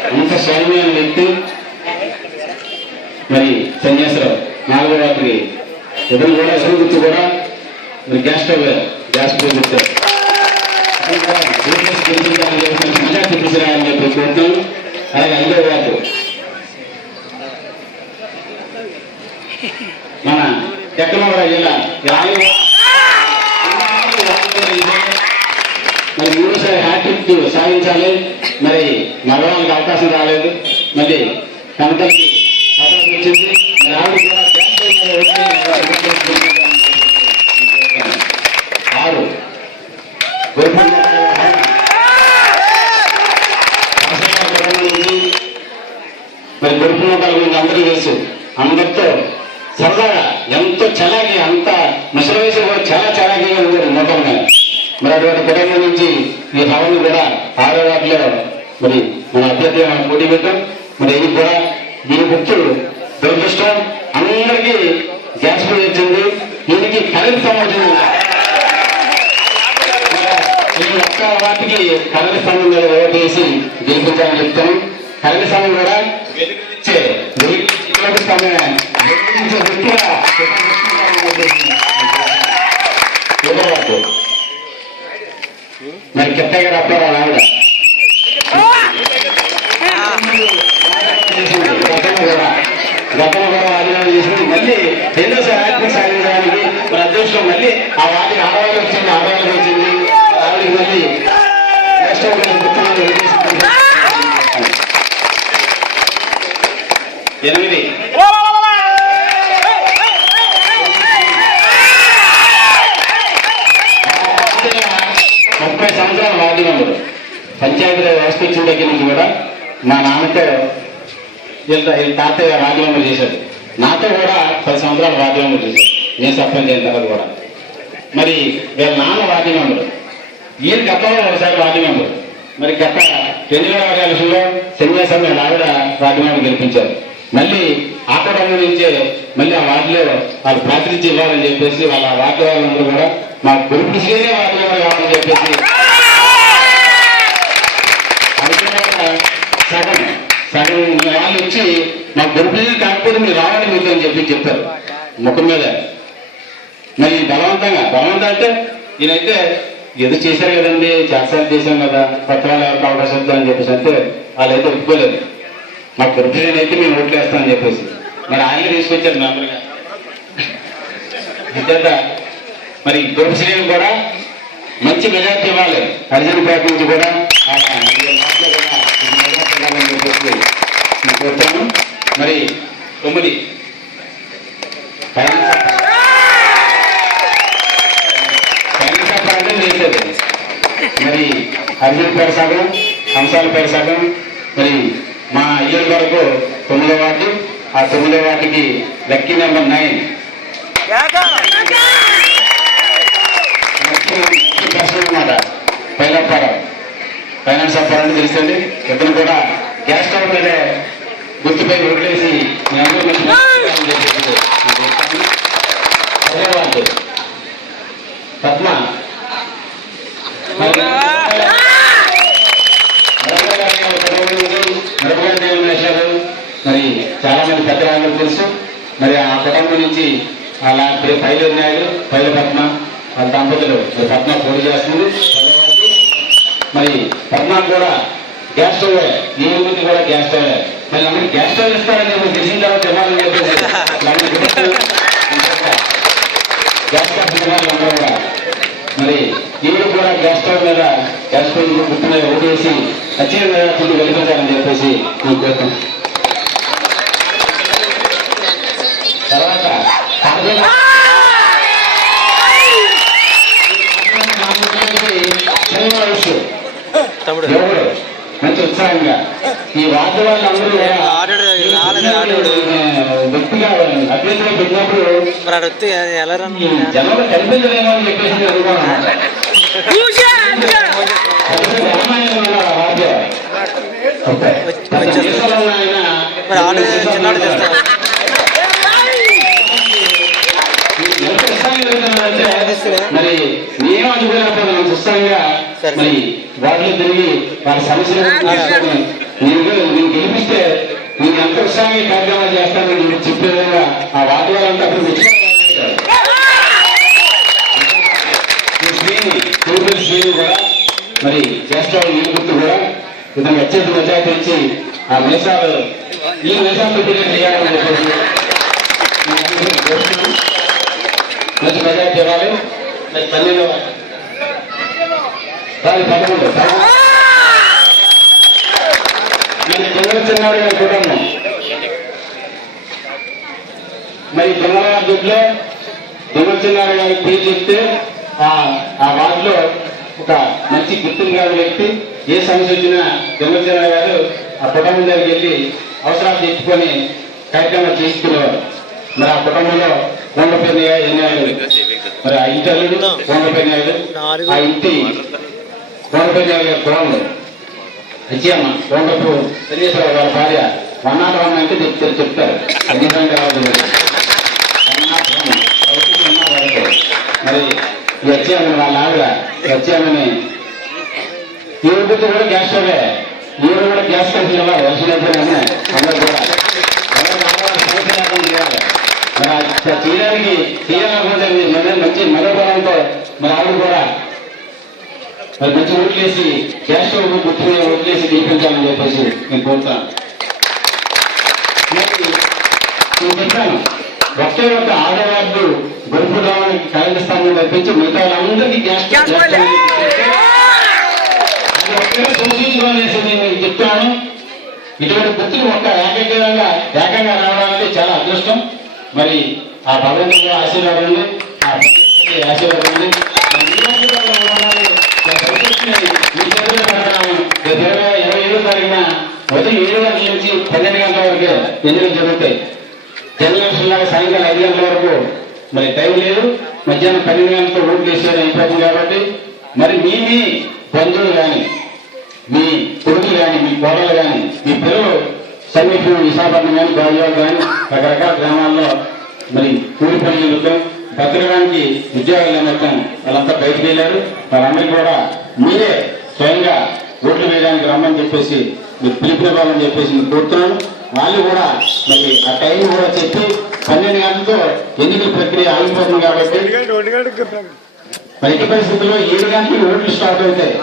అంత సౌమ్యమైన వ్యక్తి. మరి సన్యాసరావు 4వ వార్డుకి ఎదురు కూడా అసలు గుర్తు కూడా మరి గ్యాస్ పోయి గుర్తారు. మెజార్టీ తీసుకురావాలని చెప్పి కోరుతున్నాను. అలాగే 5వ వార్డు మన ఎక్కడో జిల్లా గుర్తు సాధించాలి. మరి మగవాళ్ళకి అవకాశం రాలేదు, మళ్ళీ కనతలకి అవకాశం వచ్చింది. మరి ఆవిడ కూడా ఆరు మరి గొడుపు నోటాల గురించి అందరికీ తెలుసు. అందరితో సరదాగా ఎంతో చలాకి, అంత ముసలి వయసు కూడా చాలా చలాకీగా ఉండేది నోటల మీద. మరి అటువంటి కుటుంబం నుంచి ఈ హవన్ కూడా 6వ వార్డులో మరి మన అభ్యర్థి పోటీ పెట్టాం. మరి ఇది కూడా ఈ గుర్తు దురదృష్టం, అందరికీ గ్యాస్ బిల్ వచ్చింది, దీనికి కరెంట్ సంబంధించింది. ఈ ఒక్క వాటికి కరెంట్ స్తంభం మీద ఓటు వేసి గెలిపించాలని చెప్తాను. కరెంట్ స్తంభం కూడా వెలిగించే స్తంభమే వ్యక్తిగా మరి కెట్టయ్య గారు అప్పారా ఆవిడ గతంలో కూడా రాజీనామా చేసింది. మళ్ళీ రెండోసారి ఆర్థిక సాధించడానికి మన అదృష్టం మళ్ళీ ఆ వాటికి ఆడవాళ్ళు వచ్చింది, ఆడవాళ్ళకి వచ్చింది. ఆవిడకి మళ్ళీ ఎనిమిది 30 సంవత్సరాల వార్డు మెంబరు. పంచాయతీరాజ్ వ్యవస్థ వచ్చిన దగ్గర నుంచి కూడా మా నాన్నతో వీళ్ళ తాతయ్య వార్డు మెంబర్ చేశాడు. నాతో కూడా 10 సంవత్సరాలు వార్డు మెంబర్ చేశాడు. నేను సర్పంచ్ అయిన తర్వాత కూడా. మరి వీళ్ళ నాన్న వార్డు మెంబరు, ఈయన గతంలో ఒకసారి వార్డు మెంబరు. మరి గత 2020 ఎలక్షన్లో సన్యాసం ఆవిడ వార్డు మెంబర్ గెలిపించారు. మళ్ళీ ఆ కుటుంబం నుంచే మళ్ళీ ఆ వార్డులో వాళ్ళు ప్రాతినిధ్యం ఇవ్వాలని చెప్పేసి వాళ్ళ వార్డు వాళ్ళందరూ కూడా మా గురుపు శ్రీనే వార్డు మెంబర్ కావాలని చెప్పేసి సగం సగం వాళ్ళు వచ్చి మా గురుపు కాకపోతే మీరు రావాలి మీతో అని చెప్పి చెప్తారు ముఖం మీద. మరి బలవంతం అంటే ఈయనైతే ఏదో చేశారు కదండి, చాలాసార్లు చేశాం కదా, కొత్త వాళ్ళు ఎవరికి అవకాశం వస్తుందని చెప్పేసి అంటే వాళ్ళైతే ఒప్పుకోలేదు. మా గురుపుని అయితే మేము ఓట్లు వేస్తామని చెప్పేసి మరి ఆయన తీసుకొచ్చారు మెంబర్గా. అంతేత మరి గురుపుని కూడా మంచి మెజార్టీ ఇవ్వాలి. హరిజనపేట నుంచి కూడా కోరుతాను. మరి 9 చేసేది మరి హరిజనపేట సగం, హంసాలపేట సగం. మరి మా అయ్యర్ వరకు 9వ వార్డు, ఆ 9వ వార్డుకి లక్కీ నెంబర్ 9 అన్నమాట. ఫైనాన్స్ అప్పారని తెలుసండి. ఇద్దరు కూడా గ్యాస్ స్టవ్ మీద గుర్తుపై ఓట్లేసి మీ అందరూ పద్మ మరి చాలా మంది పెద్దలందరూ తెలుసు. మరి ఆ కుటుంబం నుంచి అలా పైలు నాయుడు, పైల పద్మ వాళ్ళ దంపతులు పద్మ పోటీ చేస్తుంది. మరి పద్మ కూడా గ్యాస్ స్టవ్, ఈ ఊరికి కూడా గ్యాస్ స్టవ్. మరి అందరికి గ్యాస్ స్టవ్ ఇస్తారని చెప్పి తెలిసిన తర్వాత ఇవ్వాలని చెప్పేసి గ్యాస్ కార్డు ఇవ్వాలి అందరూ కూడా. మరి ఈవిడ కూడా గ్యాస్ స్టవ్ మీద గ్యాస్ స్టవ్ గుర్తు మీద ఓటేసి ఖచ్చితంగా ఫుడ్ వెళ్ళిపోతారని చెప్పేసి నేను కోరుతాను. తర్వాత ఎవరు మంచి ఉత్సాహంగా ఈ వార్డు వాళ్ళందరూ వ్యక్తిగా అభ్యర్థిగా పెట్టినప్పుడు జనాలు కనిపించలేమో అని చెప్పేసి మరి నేను అనుకున్నప్పుడు ఉత్సాహంగా మరి వాటిలో తిరిగి వారి సమస్యలు నేను గెలిపిస్తే నేను ఎంత ఉత్సాహంగా కార్యక్రమాలు చేస్తానని నేను చెప్పే విధంగా ఆ వాటి వాళ్ళంతా అప్పుడు శ్రీని కూడా మరి చేస్తాడు. ఈ గుర్తు కూడా ఇతను వచ్చేది మెజార్టీ ఇచ్చి ఆ మేసాలు ఈ మేసాలు చేయాలని చెప్పేసి మంచి మెజార్టీ ఇవ్వాలి. 12 11 దిమ్మలచిన్నాడు గారి కుటుంబం. మరి దిమ్మలదొడ్లో దిమ్మలచిన్నాడు గారికి పేరు చెప్తే ఆ వార్డులో ఒక మంచి గుర్తింపు వ్యక్తి. ఏ సమస్య వచ్చినా దిమ్మలచిన్నాడు గారు ఆ కుటుంబం దగ్గరికి వెళ్ళి అవసరాలు తెచ్చుకొని కార్యక్రమాలు చేసుకునేవారు. మరి ఆ కుటుంబంలో కొండపల్లి ఎన్నాడు, మరి ఆ ఇంటి అల్లుడు కొండపల్లి నాయుడు, ఆ ఇంటి కొండపల్లి నాయుడు గారి కులంలో అచ్చమ్మ కొండపు తెలియజేశ్వర వాళ్ళ భార్య 101 అంటే చెప్తారు. అన్నింటి రావద్దు. మరి ఈ అచ్చమ్మ వాళ్ళ ఆవిడ అచ్చమ్మని ఈవిడ గుర్తు కూడా గ్యాస్ స్టవ్వే. ఈవిడ కూడా గ్యాస్ కంపెనీ వర్షం అయిపోయినా అందరూ కూడా చేయాలనుకుంటే మంచి మనోబలంతో మరి ఆవిడ కూడా మరి మంచి ఓట్లేసి గ్యాస్ స్టవ్ గుర్తుకునే ఓట్లేసి గెలిపించాలని చెప్పేసి నేను కోరుతాను. నేను చెప్పాను ఒకే ఒక ఆడవాళ్ళు గొడుపు రావడానికి కరెంట్ స్థానం తప్పించి మిగతా వాళ్ళందరికీ గ్యాస్ సూచించుకోనేసి నేను చెప్తాను. ఇటువంటి గుర్తులు ఒక్క ఏకంగా రావడానికి చాలా అదృష్టం. మరి ఆ భగవంతుడి ఆశీర్వాదం ఉంది, ఆ ఆశీర్వాదం ఉంది. 27వ తారీఖున ఉదయం 7 గంటల నుంచి 12 గంటల వరకు ఎన్నికలు జరుగుతాయి. జనరల్ లాగా సాయంకాలం 5 గంటల వరకు మరి టైం లేదు. మధ్యాహ్నం 12 గంటలతో ఓట్లు వేసేది అయిపోతుంది. కాబట్టి మరి మీ బంధువులు కానీ, మీ కొడుకులు కానీ, మీ కోడలు కానీ, మీ పిల్లలు సమీపం విశాఖపట్నం కానీ, గాజువాడ కానీ రకరకాల గ్రామాల్లో మరి కూలి పనులతో బతకడానికి ఉద్యోగాలు నిమిత్తం వాళ్ళంతా బయటకు వెళ్ళారు. వాళ్ళందరికీ కూడా మీరే స్వయంగా ఓట్లు వేయడానికి రమ్మని చెప్పేసి మీరు పిలుపునివ్వాలని చెప్పేసి మీరు కోరుతున్నాను. వాళ్ళు కూడా మరి ఆ టైం కూడా చెప్పి 12 గంటలతో ఎన్నికల ప్రక్రియ ఆగిపోతుంది. కాబట్టి మరి ఎట్టి పరిస్థితుల్లో 7 గంటలకి ఓట్లు స్టార్ట్ అవుతాయి.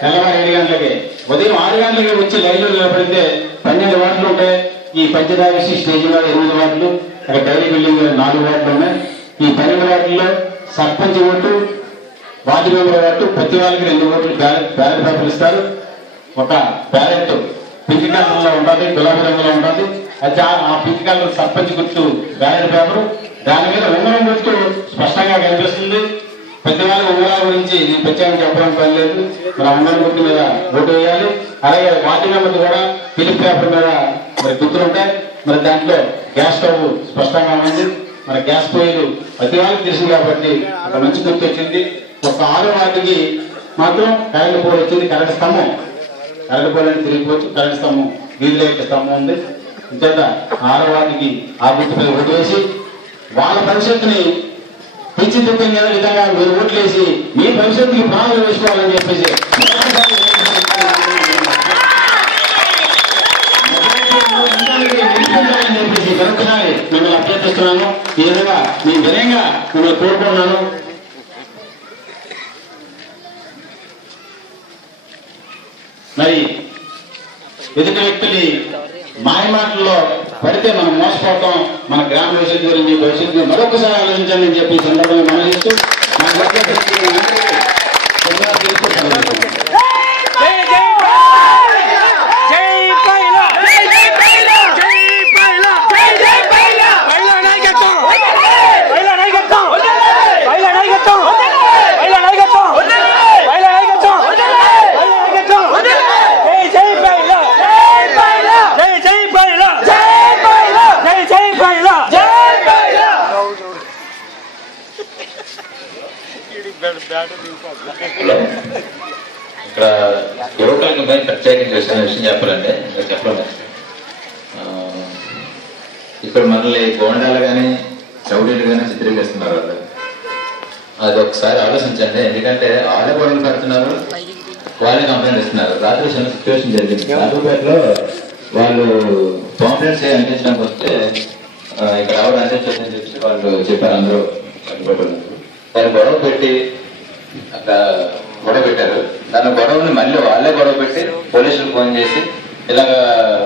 తెల్లవారు 7 గంటలకి ఉదయం 6 గంటలకి వచ్చి లైన్లో నిలబడితే 12 వార్డులు ఉంటాయి. ఈ పంచదావేసి స్టేజ్ మీద 8 వార్డులు, అక్కడ డైరీ బిల్డింగ్ 4 వార్డులు ఉన్నాయి. ఈ 12 వార్డుల్లో sarpanch vote, ward member vote, ప్రతి వాళ్ళకి 2 ఓట్లు బ్యాలెట్ పేపర్లు ఇస్తారు. ఒక బ్యాలెట్ పింక్ కలర్లో ఉంటుంది, గులాబీ రంగులో ఉంటుంది. అయితే ఆ పింక్ కలర్ సర్పంచ్ గుర్తు బ్యాలెట్ పేపరు, దాని మీద ఉంగరం గుర్తు స్పష్టంగా కనిపిస్తుంది. పెద్దవాళ్ళ ఉంగరాల గురించి నేను ప్రత్యేకంగా చెప్పడం పని లేదు. మరి ఉంగరం గుర్తు మీద ఓటు వేయాలి. అలాగే వార్డు మెంబర్ కూడా పిలుపు పేపర్ మీద మరి గుర్తులు ఉంటాయి. మరి దాంట్లో గ్యాస్ స్టవ్ స్పష్టంగా ఉంది. మరి గ్యాస్ పొయ్యిలు ప్రతి వాళ్ళకి తెలిసింది కాబట్టి ఒక మంచి గుర్తు వచ్చింది. ఒక 6 వార్డుకి మాత్రం కరెంటు పోల్ వచ్చింది. కరెంటు స్తంభం, కరెంటు పోల్ అని తిరిగిపోవచ్చు. కరెంటు స్తంభం, వీధి లైట్ స్తంభం ఉంది. ఇంత 6 వార్డుకి ఆ గుర్తు మీద ఓటు వేసి వాళ్ళ భవిష్యత్తుని తీర్చిదిద్దే విధంగా మీరు ఓట్లేసి మీ భవిష్యత్తుకి ప్రాణాలు వేసుకోవాలని చెప్పేసి మిమ్మల్ని అభ్యర్థిస్తున్నాను. ఈ విధంగా మీ వినయంగా మిమ్మల్ని కోరుకుంటున్నాను. మరి ఎదుటి వ్యక్తులు మాయమాటల్లో పడితే మనం మోసపోతాం. మన గ్రామ భవిష్యత్తు గురించి భవిష్యత్తు మరొకసారి ఆలోచించండి అని చెప్పి సందర్భంగా మనం చేస్తూ ఇక్కడ యువకులకు పై ప్రత్యేకంగా చేసిన విషయం చెప్పాలంటే చెప్పలేదు. ఇక్కడ మనల్ని గోండాలు కానీ చౌడీలు కానీ చిత్రీకరిస్తున్నారు వాళ్ళు. అది ఒకసారి ఆలోచించండి. ఎందుకంటే వాళ్ళే గొడవలు పెడుతున్నారు, వాళ్ళే కంప్లైంట్ ఇస్తున్నారు. రాత్రి చిన్న సిచ్యువేషన్ జరిగింది. రాజుపేటలో వాళ్ళు కాంప్లైంట్స్ అందించడానికి వస్తే ఇక్కడ ఎవరు అందించొద్దని చెప్పి వాళ్ళు చెప్పారు. అందరూ దాన్ని గొడవ పెట్టి అక్కడ గొడవ పెట్టారు. దాని గొడవని మళ్ళీ వాళ్ళే గొడవ పెట్టి పోలీసులకు ఫోన్ చేసి ఇలాగ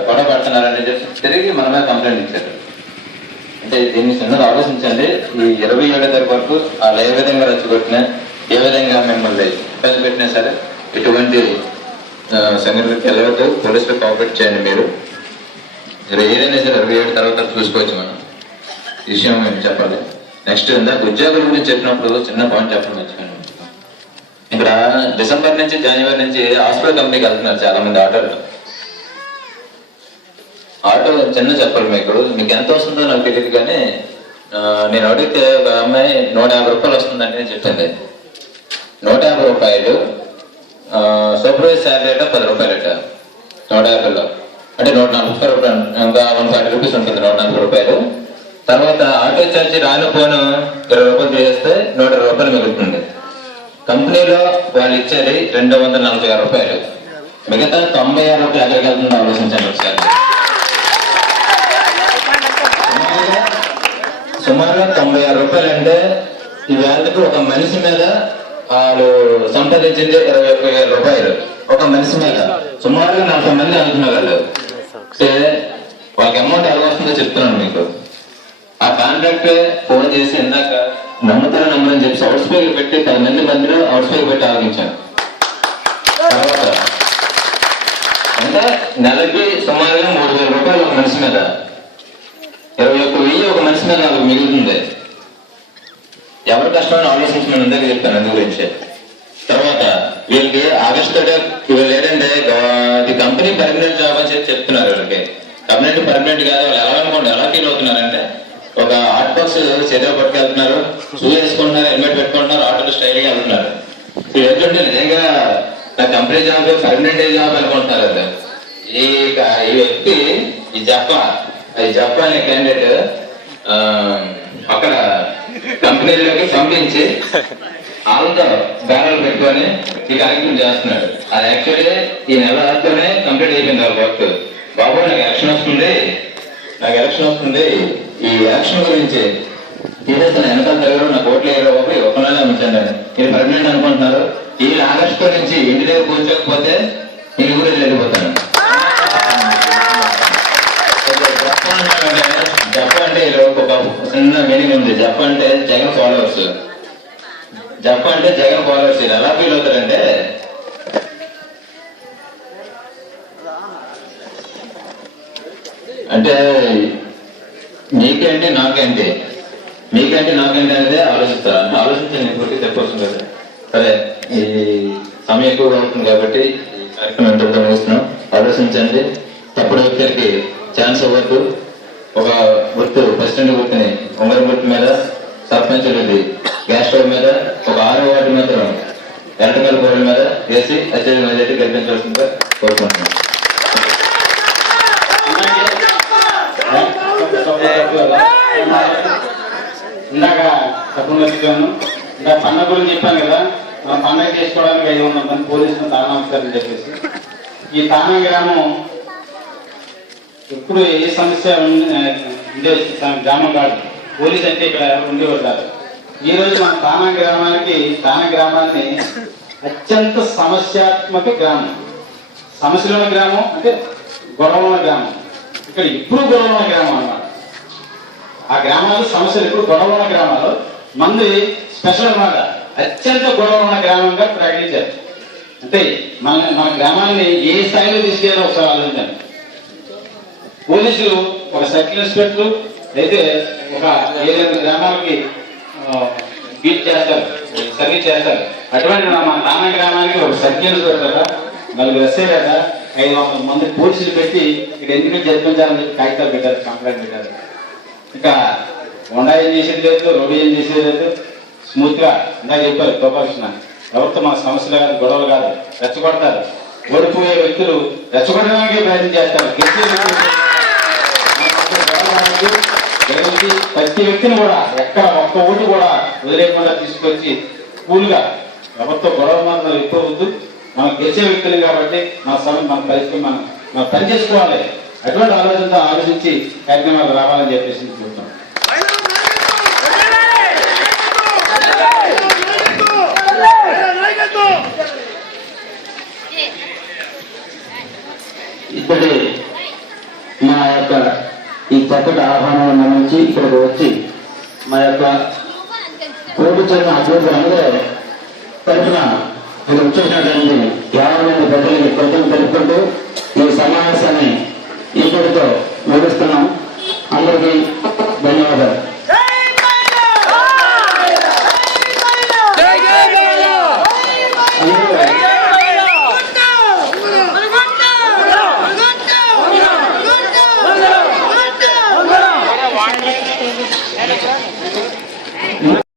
గొడవ పెడుతున్నారని చెప్పి తిరిగి మన మీద కంప్లైంట్ ఇచ్చారు. అంటే దీన్ని చిన్నది ఆలోచించండి. ఈ 27వ తారీఖు వరకు వాళ్ళు ఏ విధంగా రెచ్చగొట్టినా, ఏ విధంగా మిమ్మల్ని ఇబ్బంది పెట్టినా సరే ఎటువంటి సంఘటనకి వెళ్ళవద్దు. పోలీసులకు కోఆపరేట్ చేయండి. మీరు ఏదైనా సరే 27 తర్వాత చూసుకోవచ్చు మనం. ఈ విషయం మేము చెప్పాలి. నెక్స్ట్ ఇందాక ఉద్యోగుల గురించి చెప్పినప్పుడు చిన్న పాయింట్ చెప్పడం మర్చిపోయాను. ఇక్కడ డిసెంబర్ నుంచి జనవరి నుంచి హాస్పిటల్ కంపెనీకి వెళ్తున్నారు చాలా మంది ఆటోలు. ఆటో చిన్న చెప్పాలి మీకు ఎంత వస్తుందో నాకు తెలియదు, కానీ నేను అడిగితే ఒక అమ్మాయి 150 రూపాయలు వస్తుందని నేను చెప్పింది. 150 రూపాయలు సూపర్వైజ్ శాలరీ అట 10 రూపాయలట 150లో, అంటే 140 రూపాయలు, ఇంకా 140 రూపీస్ ఉంటుంది 140 రూపాయలు. తర్వాత ఆటో ఛార్జీ రాను పోను 20 రూపాయలు చేస్తే 120 రూపాయలు మిగులుతుంది. కంపెనీలో వాళ్ళు ఇచ్చేది 246 రూపాయలు, మిగతా 96 రూపాయలు ఎక్కడికి వెళ్తుందో ఆలోచించండి ఒకసారి. సుమారుగా 96 రూపాయలు అంటే ఈ వేళకు ఒక మనిషి మీద వాళ్ళు సంపాదించింది 21,000 రూపాయలు. ఒక మనిషి మీద సుమారుగా 40 మంది అనుకున్నారు వాళ్ళు. వాళ్ళకి అమౌంట్ ఎలా వస్తుందో చెప్తున్నాను మీకు. ఆ కాంట్రాక్ట్ ఫోన్ చేసి ఇందాక నమ్ముతారా నమ్మరని చెప్పి అవుట్ స్పీకర్ పెట్టి 10 మందిలో అవుట్ స్పీకర్ పెట్టి ఆలోచించాను. తర్వాత అంటే నెలకి సుమారుగా 3,000 రూపాయలు ఒక మనిషి మీద, 21,000 ఒక మనిషి మీద వాళ్ళకి మిగులుతుంది. ఎవరి కష్టమని ఆలోచించమని ఇందాక చెప్పాను అందు గురించి. తర్వాత వీళ్ళకి ఆగస్టు వీళ్ళు ఏంటంటే ఇది కంపెనీ పర్మనెంట్ జాబ్ అని చెప్పి చెప్తున్నారు. వీళ్ళకి పర్మనెంట్ కాదు. వాళ్ళు ఎలా అనుకోండి, ఎలా ఫీల్ అవుతున్నారంటే ఒక హాట్ బాక్స్ చేతిలో పట్టుకెళ్తున్నారు, షూ వేసుకుంటున్నారు, హెల్మెట్ పెట్టుకుంటున్నారు, ఆటోలో స్టైల్గా వెళ్తున్నారు. ఏంటంటే నిజంగా నా కంపెనీ జాబ్ పర్మనెంట్ జాబ్ అనుకుంటున్నారు. అది ఈ వ్యక్తి ఈ జప్ప అనే క్యాండిడేట్ అక్కడ కంపెనీలోకి పంపించి వాళ్ళతో బేరాలు పెట్టుకొని ఈ కార్యక్రమం చేస్తున్నాడు. అది యాక్చువల్లీ ఈ నెలతోనే కంప్లీట్ అయిపోయింది వాళ్ళ వర్క్. బాబు నాకు ఎలక్షన్ వస్తుంది, ఈ ఎలక్షన్ గురించి తీసేస్తాను, వెనకాల దగ్గర నాకు ఓట్లు వేయరు బాబు, ఒకనాలే ఉంచండి. మీరు పర్మనెంట్ అనుకుంటున్నారు. ఈ ఆగస్టు నుంచి ఇంటి దగ్గర కూర్చోకపోతే ఇంటి గురించి వెళ్ళిపోతాను. జప్ప అంటే ఒక చిన్న మీనింగ్ ఉంది. జప్ప అంటే జగన్ ఫాలోవర్స్. ఎలా ఫీల్ అవుతారంటే అంటే మీకేంటి నాకేంటి అనేది ఆలోచించండి. ఇంకోటి చెప్పొచ్చు కదా. సరే, ఈ సమయం ఎక్కువగా అవుతుంది కాబట్టి ఈ కార్యక్రమం ఎంతో ముగిస్తున్నాం. ఆలోచించండి. తప్పుడు వ్యక్తులకి ఛాన్స్ అవ్వద్దు. ఒక గుర్తు, ప్రెసిడెంట్ గుర్తుని ఉంగరం గుర్తు మీద, సర్పంచులది గ్యాస్ స్టవ్ మీద, ఒక 6వ వార్డు మాత్రం ఎలక్ట్రికల్ బోర్డు మీద వేసి అత్యధిక మెజారిటీ గెలిపించవలసిందిగా కోరుకుంటున్నాం. ఇందాక తప్పు మర్చిపోయాను. ఇంకా పండుగ గురించి చెప్పాను కదా. మనం పండుగ చేసుకోవడానికి 500 మంది పోలీసులు తానా వస్తారని చెప్పేసి. ఈ తానా గ్రామం ఎప్పుడు ఏ సమస్య ఉండే గ్రామం కాదు. పోలీస్ అంటే ఇక్కడ ఉండేవారు కాదు. ఈ రోజు మన తానా గ్రామాన్ని అత్యంత సమస్యాత్మక గ్రామం, సమస్యలు ఉన్న గ్రామం, అంటే గొడవలు ఉన్న గ్రామం. ఇక్కడ ఇప్పుడు గొడవలు ఉన్న గ్రామం అన్నమాట. ఆ గ్రామాలు సమస్యలు ఇప్పుడు గొడవలు ఉన్న గ్రామాలు. మంది స్పెషల్ అన్నమాట. అత్యంత గొడవలు ఉన్న గ్రామంగా ప్రకటించారు. అంటే మన గ్రామాన్ని ఏ స్థాయిలో తీసుకెళ్ళాలో ఒకసారి ఆలోచించండి. పోలీసులు ఒక సర్కిల్ ఇన్స్పెక్టర్ అయితే ఒక 7 గ్రామాలకి బీట్ చేస్తారు, సర్వీస్ చేస్తారు. అటువంటి మన తానా గ్రామానికి ఒక సర్కిల్ ఇన్స్పెక్టర్, 4 ఎస్ఐ కదా, 500 మంది పోలీసులు పెట్టి ఇక్కడ ఎందుకు జరిపించాలని చెప్పి కాగితాలు పెట్టారు, కంప్లైంట్ పెట్టారు. ఇంకా హోండా ఏం చేసేది లేదు, రోడ్డు ఏం చేసేది లేదు. స్మూత్ గా ఇందాక చెప్పారు గోపాలకృష్ణ, ఎవరితో మన సమస్యలు కాదు, గొడవలు కాదు, రెచ్చగొడతారు. ఓడిపోయే వ్యక్తులు రెచ్చగొట్టడానికి ప్రయత్నం చేస్తారు. ప్రతి వ్యక్తిని కూడా ఎక్కడ ఒక్క ఓటు కూడా వదిలేకుండా తీసుకొచ్చి కూల్గా ఎవరితో గొడవ మాత్రం ఎక్కువ వద్దు. మనం గెలిచే వ్యక్తులు కాబట్టి మన పరిస్థితి మనం పని చేసుకోవాలి. అటువంటి ఆలోచనతో ఆలోచించి కార్యక్రమాలు రావాలని చెప్పేసి చెప్తాం. ఇప్పటి మా యొక్క ఈ చక్కటి ఆహ్వానం నుంచి ఇక్కడికి వచ్చి మా యొక్క పోటీ చేసిన అభ్యర్థులందరూ తరఫున మీరు వచ్చేసినటువంటి 50